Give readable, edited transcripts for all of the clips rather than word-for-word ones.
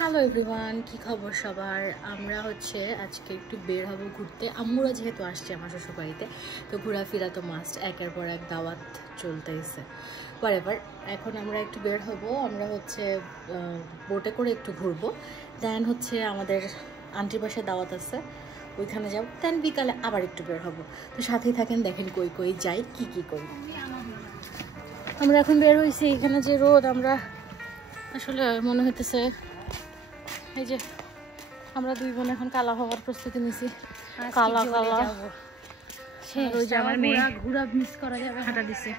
Hello everyone, কি খবর সবার? আমরা হচ্ছে আজকে একটু বের হব ঘুরতে। আম্মুরা যেহেতু আসছে আমার শ্বশুরবাড়িতে, তো ঘোরাফেরা তো মাস্ট, একের পর এক দাওয়াত চলতেছে বারেবার। এখন আমরা একটু বের হব, আমরা হচ্ছে বোটে করে একটু ঘুরবো। দেন হচ্ছে আমাদের আন্টির বাসায় দাওয়াত আছে, ওইখানে যাব। দেন বিকালে আবার একটু বের হব। তো সাথেই থাকেন, দেখেন কই কই যাই, কি কি করি। আমরা এখন বের হয়েছি, এখানে যে রোদ, আমরা আসলে মনে হইতেছে এই যে আমরা দুই বোন এখন কালা হওয়ার প্রস্তুতি নিছি। কালা কালা ওই যে আমার মেয়ে ঘোরা মিস করা যাবে, হাঁটা দিছে।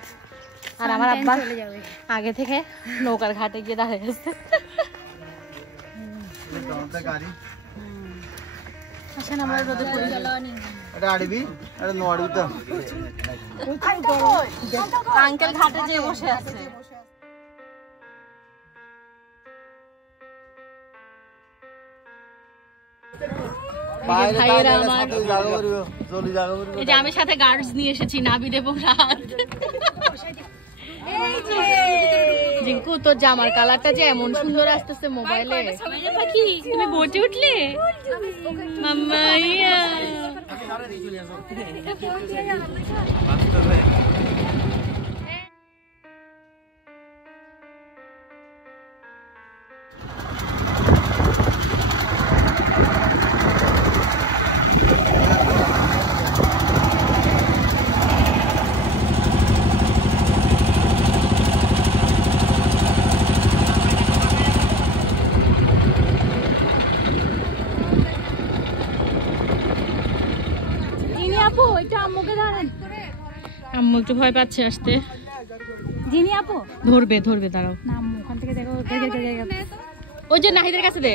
আর আমার আব্বা আগে থেকে নৌকার ঘাটে গিয়ে দাঁড়িয়ে আছে। আসেন আমরা রোদে পড়ে গেলাম। আঙ্কেল ঘাটে যেয়ে বসে আছে। আমি সাথে গার্ডস নিয়ে এসেছি, নাবিদ এবং রাত। জিঙ্কু, তোর জামার কালারটা যে এমন সুন্দর আসতেছে মোবাইলে। তুমি বোটে উঠলে মাম্মা? আম্মু একটু ভয় পাচ্ছে আসতে। জিনি আপু ধরবে ধরবে, দাঁড়াও না আম্মু, ওখান থেকে দেখো ওই যে নাহিদের কাছে দে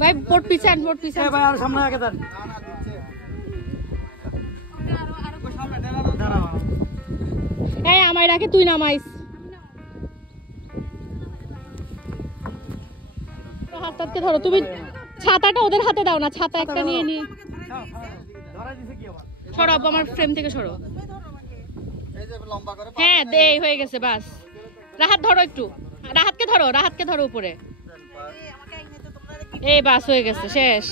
ভাই। বোট পিছান, বোট পিছান ভাই, আর সামনে আগে দাঁড়ান। এই আমায় রাখে, তুই নামাইস। হাতটাকে ধরো তুমি, ছাতাটা ওদের হাতে দাও না, ছাতা একটা নিয়ে নি। সরো আমার ফ্রেম থেকে সরো। হ্যাঁ দে, হয়ে গেছে বাস। রাহাত ধরো একটু, রাহাতকে ধরো, রাহাতকে ধরো উপরে। এই বাস হয়ে গেছে, শেষ।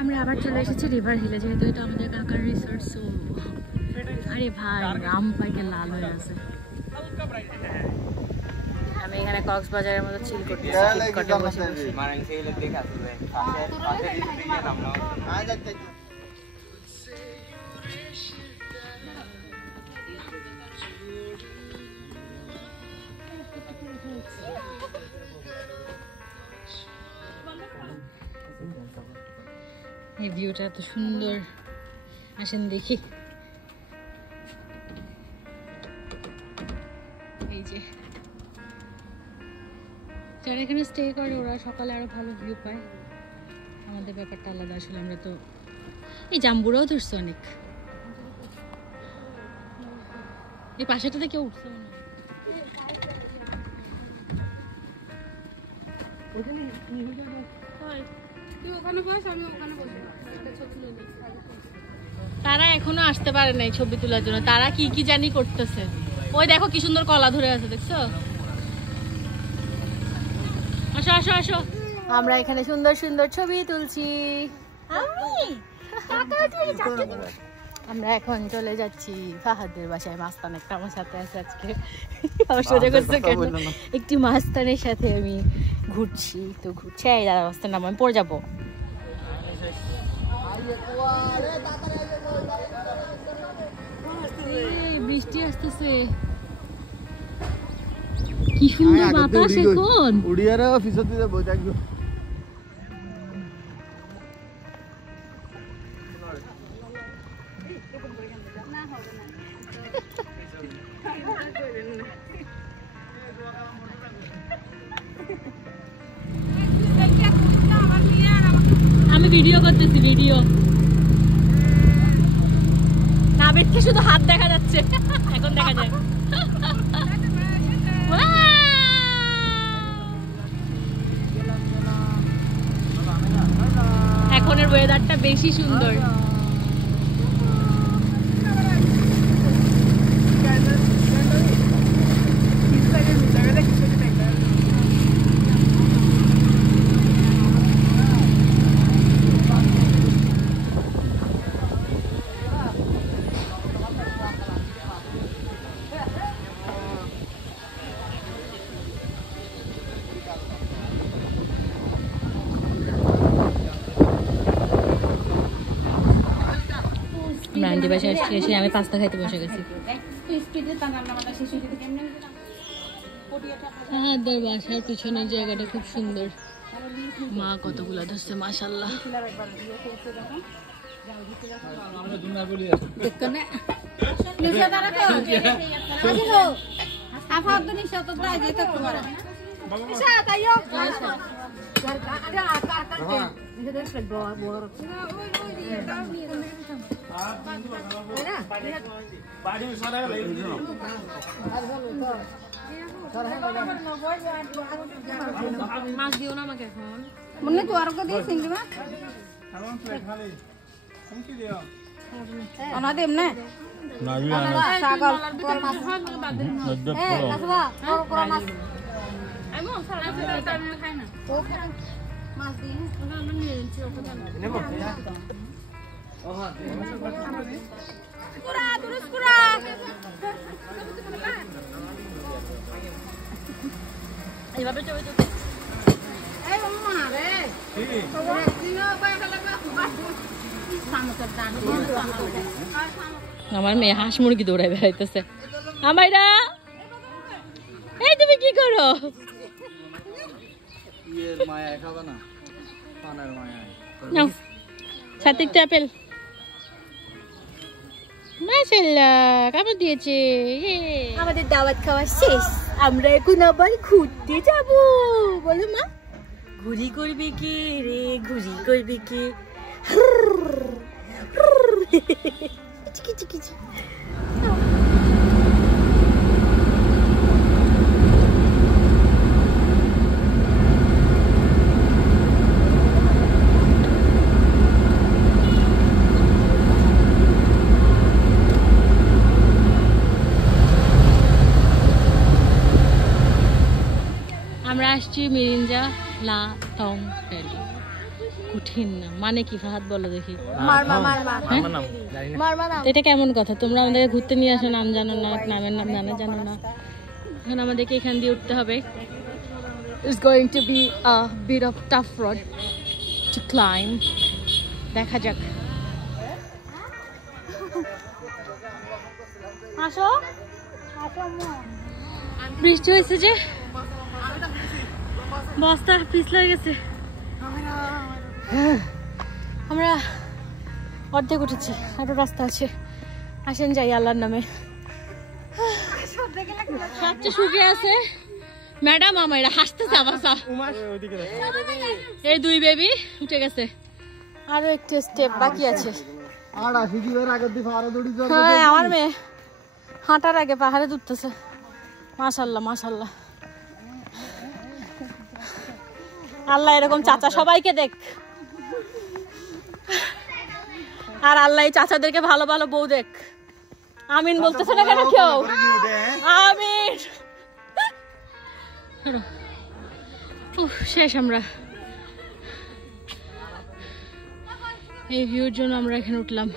আমরা আবার চলে এসেছি রিভার হিলে, যেহেতু এটা আমাদের কাকার রিসোর্ট। আরে ভাই, রাম পাইকে লাল হয়ে আছে। আমি এখানে কক্সবাজারের মতো চিল করতেছি। এই ভিউটা এত সুন্দর, আসেন দেখি। এই যে যারা এখানে স্টে করে ওরা সকালে আরো ভালো ভিউ পায়। আমাদের ব্যাপারটা আলাদা, আসলে আমরা তো এই জাম্বুরাও ধরছে অনেক। এই পাশেটাতে কেউ উঠছে না। তারা এখনো আসতে পারে নাই ছবি তোলার জন্য, তারা কি কি জানি করতেছে। ওই দেখো কি সুন্দর কলা ধরে আছে, দেখছো? আসো আসো আসো, আমরা এখানে সুন্দর সুন্দর ছবি তুলছি। আমরা এখন চলে যাচ্ছি ফাহাদের বাসায়। মাস্তান একটা আমার সাথে আছে আজকে। একটি মাস্তানের সাথে আমি ঘুরছি, তো ঘুরছি। এই দাদা মাস্তান নাম, আমি পড়ে যাবো। বৃষ্টি আসতেছে, কি সুন্দর বাতাস এখন। উড়িয়ারা অফিসে দিয়ে যাবো, দেখো আমি ভিডিও করতেছি, ভিডিও না বেশি, শুধু হাত দেখা যাচ্ছে। এখন দেখা যায়। এখনের ওয়েদারটা বেশি সুন্দর। সেভেন্টি বাসে এসে আমি পাস্তা খাইতে বসে গেছি। সাহাদের বাসার পিছনের জায়গাটা খুব সুন্দর, মা কতগুলা ধরছে মাশাআল্লাহ। মাছ দিও না আমাকে এখন, মনে তো আর কত সিঙ্গি মাছ আনা দেব না ছাগল কোর মাছ এ আসবা কোর মাছ আইমো সারা আমি খাই না ও খাই মাছ দি ওনা আমি নিয়ে নিচ্ছি ওকে নেব ওহা কুরা দুরস কুরা এইভাবে চলে তো এই মামা রে কি তো দিনো বাইরে লাগা আমার মেয়ে হাঁস মুরগি দৌড়ায় বেড়াইতেছে। আমাইরা এই তুমি কি করো? সাথে আপেল মাশাআল্লাহ কামড় দিয়েছে। আমাদের দাওয়াত খাওয়া শেষ, আমরা এখন আবার ঘুরতে যাব। বলো মা, ঘুরি করবি কি রে, ঘুরি করবি কি? আমরা আসছি মিরিঞ্জা লা টং ভ্যালি। কঠিন না মানে কি ফাহাদ বলো দেখি। এটা কেমন কথা? তোমরা আমাদেরকে ঘুরতে নিয়ে আসো, নাম জানো না, নামের নাম জানো না, এখন আমাদেরকে এখান দিয়ে উঠতে হবে। It's going to be a bit of tough road to climb. দেখা যাক। আসো বৃষ্টি হয়েছে যে বস্তা পিছলে হয়ে গেছে। আমরা অর্ধেক উঠেছি, আরো রাস্তা আছে। আসেন যাই আল্লাহর নামে। সবচেয়ে সুখে আছে ম্যাডাম, আমারা হাসতেছে আবাসা। এই দুই বেবি উঠে গেছে, আরো একটু স্টেপ বাকি আছে। হ্যাঁ আমার মেয়ে হাঁটার আগে পাহাড়ে উঠতেছে। মাশাআল্লাহ মাশাআল্লাহ, আল্লাহ এরকম চাচা সবাইকে দেখ, আর আল্লাহ চাচাদেরকে ভালো ভালো বউ দেখ। আমিন বলতেছে না কেন কেউ? আমিন। শেষ আমরা এই ভিউর জন্য আমরা এখানে উঠলাম।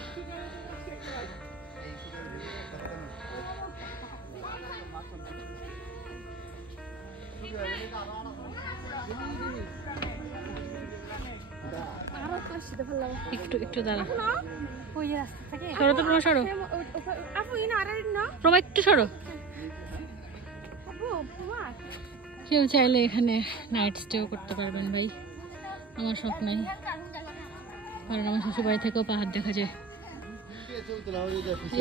একটু একটু দাঁড়া, সরো তো প্রমা, সরো প্রমা, একটু সরো। কেউ চাইলে এখানে নাইট স্টেও করতে পারবেন ভাই, আমার শখ নাই, কারণ আমার শ্বশুর বাড়ি থেকেও পাহাড় দেখা যায়।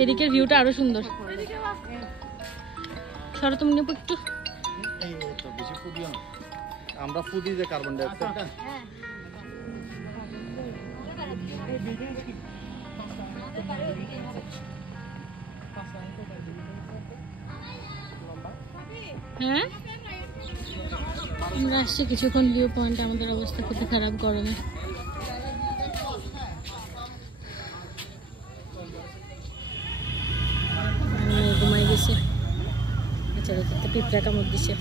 এদিকের ভিউটা আরো সুন্দর। সরো তুমি নেবো একটু। আমরা ফুদি যে কার্বন ডাই অক্সাইডটা হ্যাঁ আমরা আসছি কিছুক্ষণ ভিউ পয়েন্ট। আমাদের অবস্থা খুবই খারাপ গরমে। ঘুমাই গেছে, পিঁপড়া কামড় দিছে।